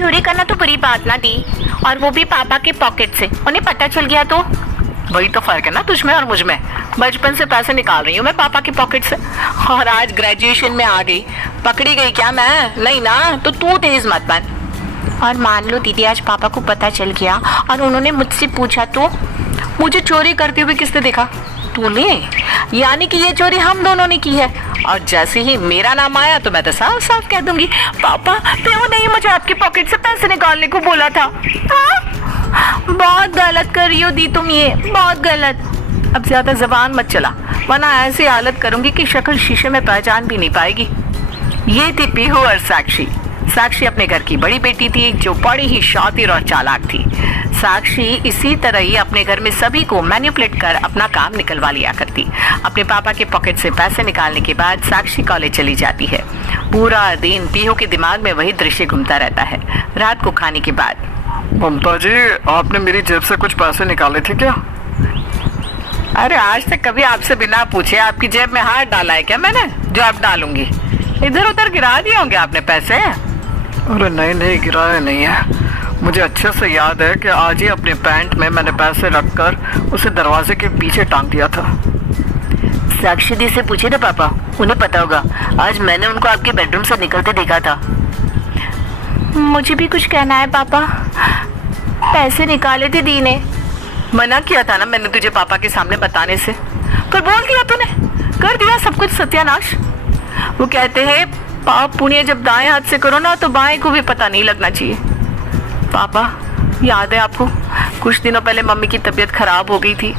चोरी करना तो बुरी बात ना दी, और वो भी पापा के पॉकेट से। उन्हें पता चल गया तो? वही तो फर्क है ना तुझमें और मुझ में। बचपन से पैसे निकाल रही हूँ मैं पापा के पॉकेट से, और आज ग्रेजुएशन में आ गई। पकड़ी गई क्या मैं? नहीं ना, तो तू तेज मत बन। और मान लो दीदी आज पापा को पता चल गया और उन्होंने मुझसे पूछा तो? मुझे चोरी करते हुए किसने देखा? तूने? यानी कि ये चोरी हम दोनों ने की है। और जैसे ही मेरा नाम आया तो मैं तो साफ साफ कह दूंगी, पापा वो नहीं, मुझे आपके पॉकेट से पैसे निकालने को बोला था। हाँ? बहुत गलत कर रही हो दी तुम, ये बहुत गलत। अब ज्यादा जबान मत चला, वरना ऐसी हालत करूंगी कि शक्ल शीशे में पहचान भी नहीं पाएगी। ये थी पीहू और साक्षी। साक्षी अपने घर की बड़ी बेटी थी जो बड़ी ही शातिर और चालाक थी। साक्षी इसी तरह ही अपने घर में सभी को मैनिपुलेट कर अपना काम निकलवा लिया करती। अपने पापा के पॉकेट से पैसे निकालने के बाद साक्षी कॉलेज चली जाती है। पूरा दिन पीहू के दिमाग में वही दृश्य घूमता रहता है। रात को खाने के बाद, ममता जी, आपने मेरी जेब से कुछ पैसे निकाले थे क्या? अरे आज तक कभी आपसे बिना पूछे आपकी जेब में हाथ डाला है क्या मैंने, जो आप डालूंगी? इधर उधर गिरा दिए होंगे आपने पैसे। अरे नहीं, गिराया नहीं है। मुझे अच्छे से याद है कि आज ही अपने पैंट में मैंने पैसे रखकर उसे दरवाजे के पीछे टांग दिया था। साक्षी दी से पूछे ना पापा, उन्हें पता होगा। आज मैंने उनको आपके बेडरूम से निकलते देखा था। मुझे भी कुछ कहना है पापा। पैसे निकाले थे दी ने। मना किया था ना मैंने तुझे पापा के सामने बताने से, पर बोल दिया तूने, कर दिया सब कुछ सत्यानाश। वो कहते हैं पाप पुण्य जब दाएं हाथ से करो ना तो बाएं को भी पता नहीं लगना चाहिए। पापा याद है आपको, कुछ दिनों पहले मम्मी की तबीयत खराब हो गई थी,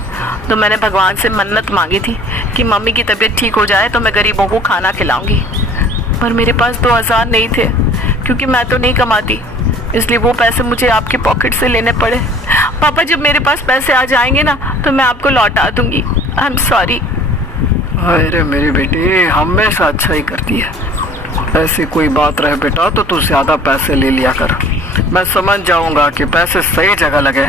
तो मैंने भगवान से मन्नत मांगी थी कि मम्मी की तबीयत ठीक हो जाए तो मैं गरीबों को खाना खिलाऊंगी। पर मेरे पास 2000 नहीं थे, क्योंकि मैं तो नहीं कमाती, इसलिए वो पैसे मुझे आपके पॉकेट से लेने पड़े। पापा जब मेरे पास पैसे आ जाएंगे ना तो मैं आपको लौटा दूंगी। I am sorry. अरे मेरी बेटी हमेशा अच्छा ही करती है। ऐसी कोई बात रहे बेटा तो तू ज़्यादा पैसे ले लिया कर, मैं समझ जाऊंगा कि पैसे सही जगह लगे।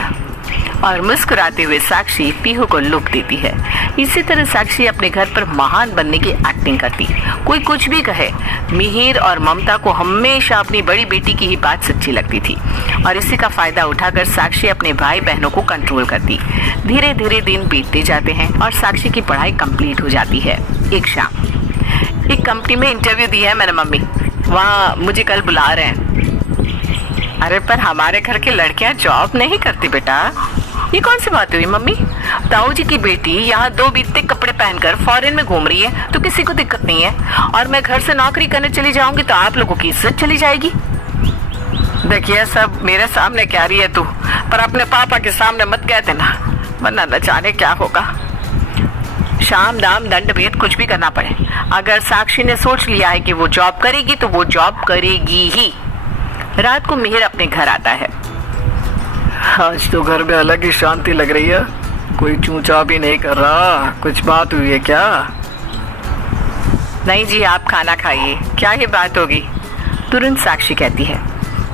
और मुस्कुराते हुए साक्षी पीहू को लुक देती है। इसी तरह साक्षी अपने घर पर महान बनने की एक्टिंग करती। कोई कुछ भी कहे, मिहिर और ममता को हमेशा अपनी बड़ी बेटी की ही बात सच्ची लगती थी, और इसी का फायदा उठाकर साक्षी अपने भाई बहनों को कंट्रोल करती। धीरे धीरे दिन बीतते जाते हैं और साक्षी की पढ़ाई कंप्लीट हो जाती है। एक शाम एक कंपनी में इंटरव्यू दी है मैंने मम्मी, वहाँ मुझे कल बुला रहे हैं। अरे पर हमारे घर की लड़कियां जॉब नहीं करती बेटा। ये कौन सी बात हुई मम्मी? ताऊ जी की बेटी यहाँ 2 बीते कपड़े पहनकर फॉरेन में घूम रही है तो किसी को दिक्कत नहीं है, और मैं घर से नौकरी करने चली जाऊंगी तो आप लोगों की इज्जत चली जाएगी। देखिए सब मेरे सामने कह रही है तू, पर अपने पापा के सामने मत कह देना, वरना न जाने क्या होगा। शाम दाम दंड भेद कुछ भी करना पड़े, अगर साक्षी ने सोच लिया है कि वो जॉब करेगी तो वो जॉब करेगी ही। रात को मिहिर अपने घर आता है। आज तो घर में अलग ही शांति लग रही है, कोई चूचा भी नहीं कर रहा। कुछ बात हुई है क्या? नहीं जी, आप खाना खाइए, क्या ही बात होगी, तुरंत साक्षी कहती है।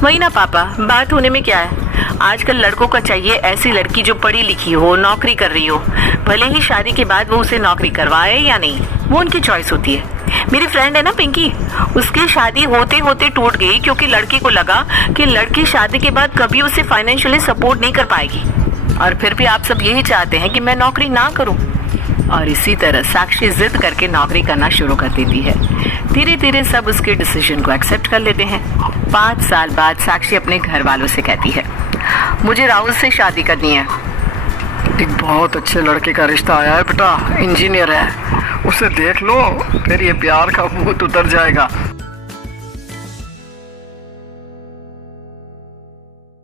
वही ना पापा, बात होने में क्या है, आजकल लड़कों का चाहिए ऐसी लड़की जो पढ़ी लिखी हो, नौकरी कर रही हो। भले ही शादी के बाद वो उसे नौकरी करवाए या नहीं, वो उनकी चॉइस होती है। मेरी फ्रेंड है ना पिंकी, उसकी शादी होते होते टूट गई क्योंकि लड़की को लगा कि लड़की शादी के बाद कभी उसे फाइनेंशियली सपोर्ट नहीं कर पाएगी। और फिर भी आप सब यही चाहते हैं कि मैं नौकरी ना करूं। और इसी तरह साक्षी जिद करके नौकरी करना शुरू कर देती है। धीरे धीरे सब उसके डिसीजन को एक्सेप्ट कर लेते हैं। 5 साल बाद साक्षी अपने घर वालों से कहती है, मुझे राहुल से शादी करनी है। एक बहुत अच्छे लड़के का रिश्ता आया है बेटा, इंजीनियर है, उसे देख लो, फिर ये प्यार का भूत उतर जाएगा।